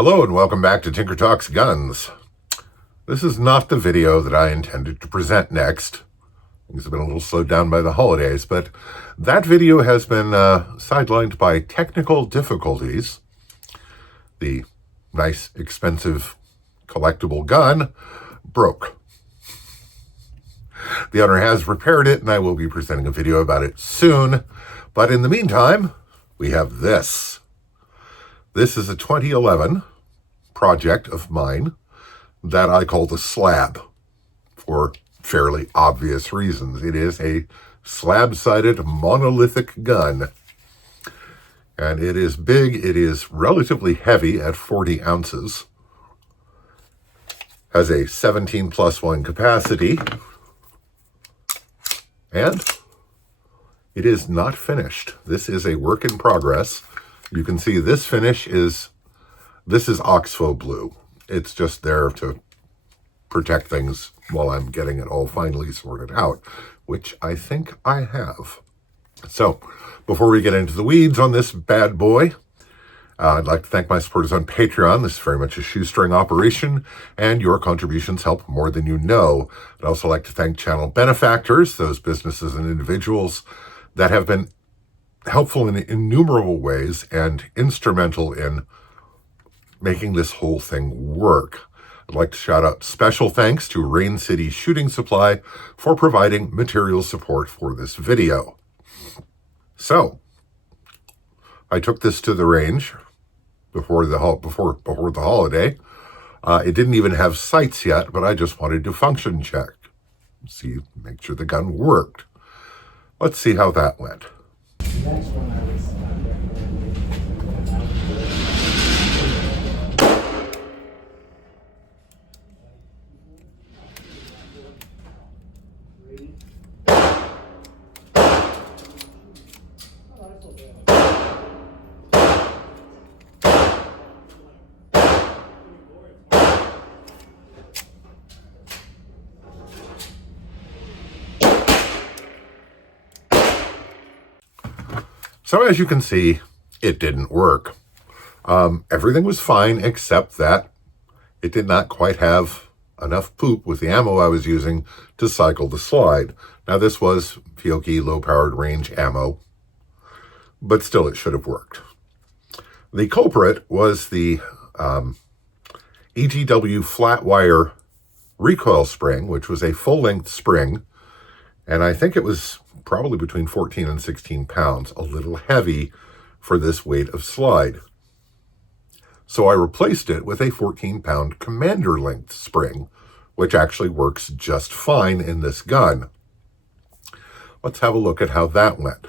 Hello and welcome back to Tinker Talks Guns. This is not the video that I intended to present next. Things have been a little slowed down by the holidays, but that video has been sidelined by technical difficulties. The nice, expensive, collectible gun broke. The owner has repaired it, and I will be presenting a video about it soon. But in the meantime, we have this. This is a 2011 project of mine that I call the Slab for fairly obvious reasons. It is a slab-sided monolithic gun. And it is big. It is relatively heavy at 40 ounces. Has a 17+1 capacity. And it is not finished. This is a work in progress. You can see this finish is Oxbow blue. It's just there to protect things while I'm getting it all finally sorted out, which I think I have. So, before we get into the weeds on this bad boy, I'd like to thank my supporters on Patreon. This is very much a shoestring operation, and your contributions help more than you know. I'd also like to thank channel benefactors, those businesses and individuals that have been helpful in innumerable ways and instrumental in making this whole thing work. I'd like to shout out special thanks to Rain City Shooting Supply for providing material support for this video. So, I took this to the range before the holiday. It didn't even have sights yet, but I just wanted to function check. Make sure the gun worked. Let's see how that went. So as you can see, it didn't work. Everything was fine except that it did not quite have enough poop with the ammo I was using to cycle the slide. Now this was Fiocchi low-powered range ammo, but still it should have worked. The culprit was the EGW flat wire recoil spring, which was a full-length spring, and I think it was probably between 14 and 16 pounds, a little heavy for this weight of slide. So I replaced it with a 14-pound commander length spring, which actually works just fine in this gun. Let's have a look at how that went.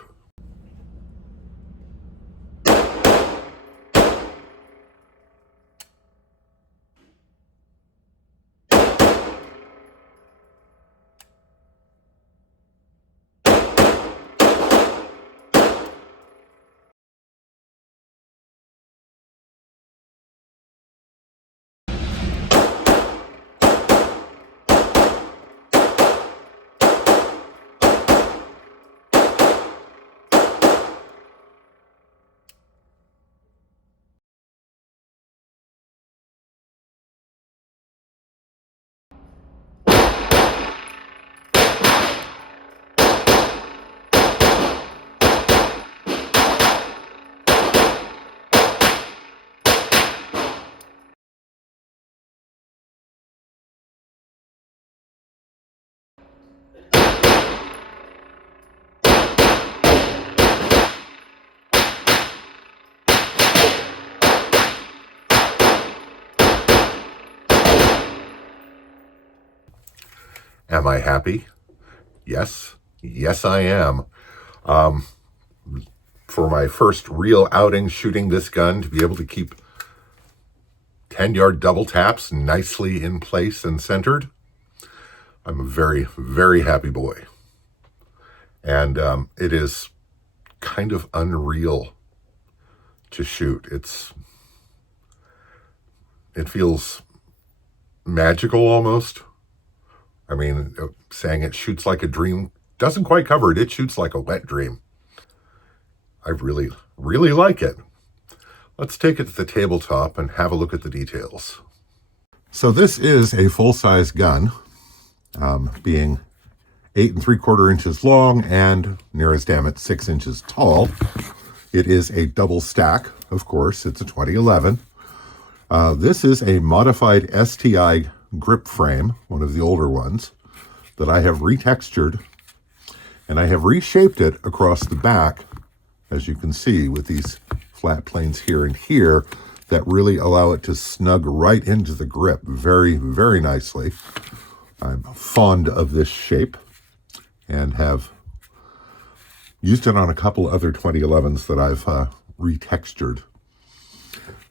Am I happy? Yes. Yes, I am. For my first real outing shooting this gun, to be able to keep 10-yard double taps nicely in place and centered, I'm a very, very happy boy. And it is kind of unreal to shoot. It feels magical almost. I mean, saying it shoots like a dream doesn't quite cover it. It shoots like a wet dream. I really, really like it. Let's take it to the tabletop and have a look at the details. So this is a full-size gun, being 8 3/4 inches long and near as damn it 6 inches tall. It is a double stack, of course. It's a 2011. This is a modified STI grip frame, one of the older ones, that I have retextured, and I have reshaped it across the back, as you can see, with these flat planes here and here that really allow it to snug right into the grip very, very nicely. I'm fond of this shape and have used it on a couple other 2011s that I've retextured.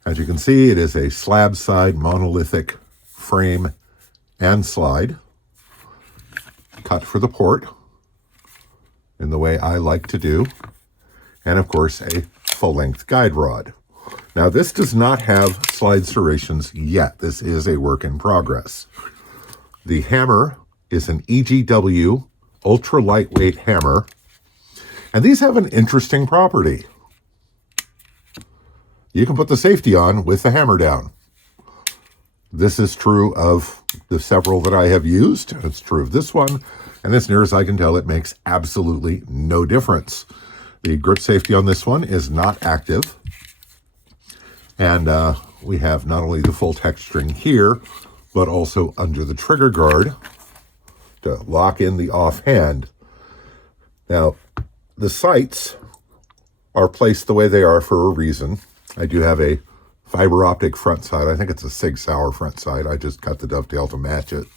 As you can see, it is a slab side monolithic frame and slide, cut for the port in the way I like to do, and of course a full-length guide rod. Now this does not have slide serrations yet. This is a work in progress. The hammer is an EGW ultra lightweight hammer, and these have an interesting property. You can put the safety on with the hammer down. This is true of the several that I have used. It's true of this one, and as near as I can tell, it makes absolutely no difference. The grip safety on this one is not active. And we have not only the full texturing here, but also under the trigger guard to lock in the offhand. Now, the sights are placed the way they are for a reason. I do have a fiber optic front sight. I think it's a Sig Sauer front sight. I just cut the dovetail to match it.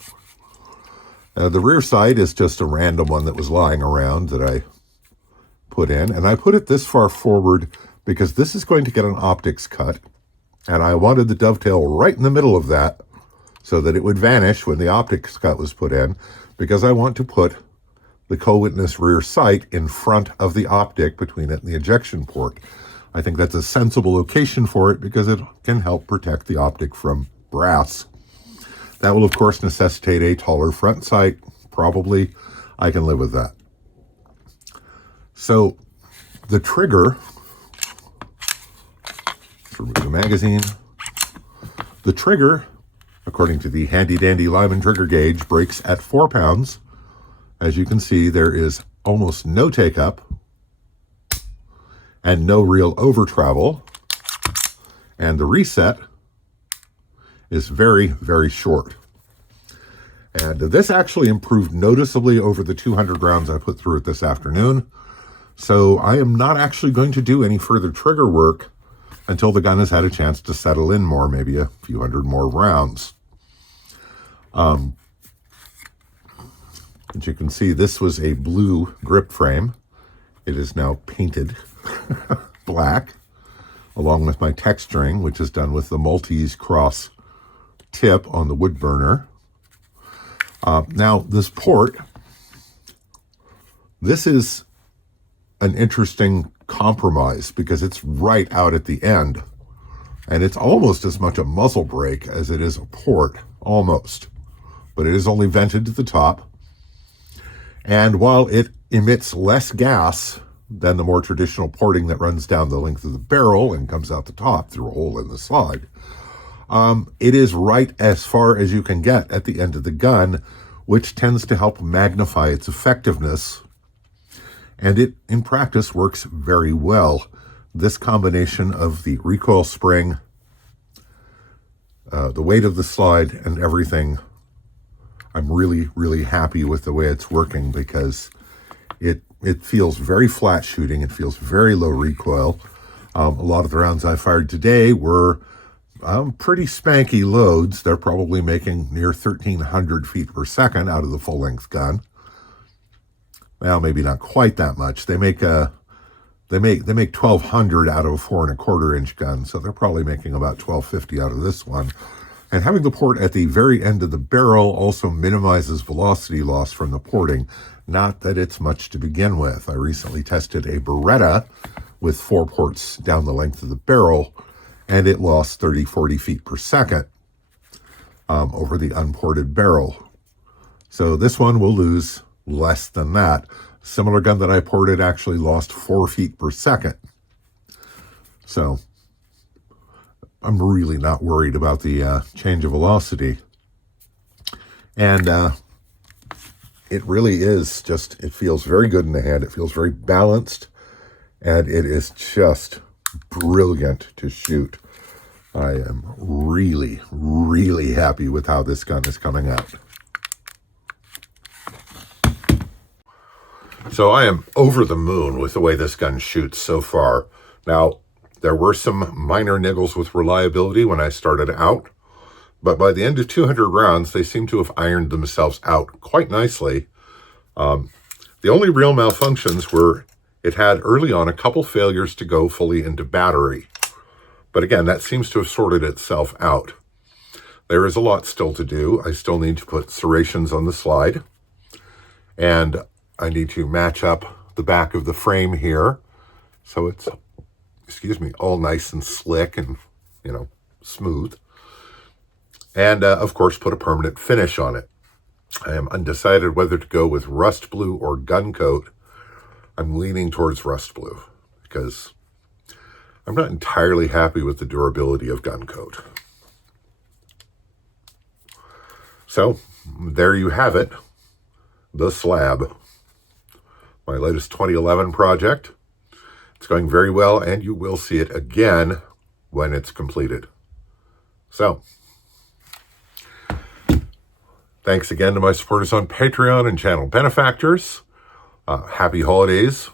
The rear sight is just a random one that was lying around that I put in, and I put it this far forward because this is going to get an optics cut, and I wanted the dovetail right in the middle of that so that it would vanish when the optics cut was put in, because I want to put the co-witness rear sight in front of the optic between it and the ejection port. I think that's a sensible location for it because it can help protect the optic from brass. That will of course necessitate a taller front sight. Probably I can live with that. So the trigger, let's remove the magazine. The trigger, according to the handy dandy Lyman trigger gauge, breaks at 4 pounds. As you can see, there is almost no take up and no real over travel. And the reset is very, very short. And this actually improved noticeably over the 200 rounds I put through it this afternoon. So I am not actually going to do any further trigger work until the gun has had a chance to settle in more, maybe a few hundred more rounds. As you can see, this was a blue grip frame. It is now painted black, along with my texturing, which is done with the Maltese cross tip on the wood burner. Now, this port, this is an interesting compromise because it's right out at the end, and it's almost as much a muzzle brake as it is a port, almost, but it is only vented to the top. And while it emits less gas than the more traditional porting that runs down the length of the barrel and comes out the top through a hole in the slide, it is right as far as you can get at the end of the gun, which tends to help magnify its effectiveness. And it, in practice, works very well. This combination of the recoil spring, the weight of the slide, and everything, I'm really, really happy with the way it's working because it feels very flat shooting. It feels very low recoil. A lot of the rounds I fired today were pretty spanky loads. They're probably making near 1,300 feet per second out of the full-length gun. Well, maybe not quite that much. They make 1,200 out of a 4 1/4 inch gun, so they're probably making about 1,250 out of this one. And having the port at the very end of the barrel also minimizes velocity loss from the porting. Not that it's much to begin with. I recently tested a Beretta with 4 ports down the length of the barrel, and it lost 30, 40 feet per second over the unported barrel. So this one will lose less than that. Similar gun that I ported actually lost 4 feet per second. So I'm really not worried about the change of velocity. And it really is just, it feels very good in the hand. It feels very balanced, and it is just brilliant to shoot. I am really, really happy with how this gun is coming out. So I am over the moon with the way this gun shoots so far. Now, there were some minor niggles with reliability when I started out, but by the end of 200 rounds, they seem to have ironed themselves out quite nicely. The only real malfunctions were it had early on a couple failures to go fully into battery. But again, that seems to have sorted itself out. There is a lot still to do. I still need to put serrations on the slide, and I need to match up the back of the frame here so it's, all nice and slick and, smooth. And, of course, put a permanent finish on it. I am undecided whether to go with rust blue or gun coat. I'm leaning towards rust blue because I'm not entirely happy with the durability of gun coat. So, there you have it, the slab. My latest 2011 project. It's going very well, and you will see it again when it's completed. So, thanks again to my supporters on Patreon and channel benefactors. Happy holidays.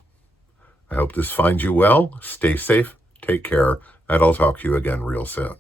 I hope this finds you well. Stay safe, take care, and I'll talk to you again real soon.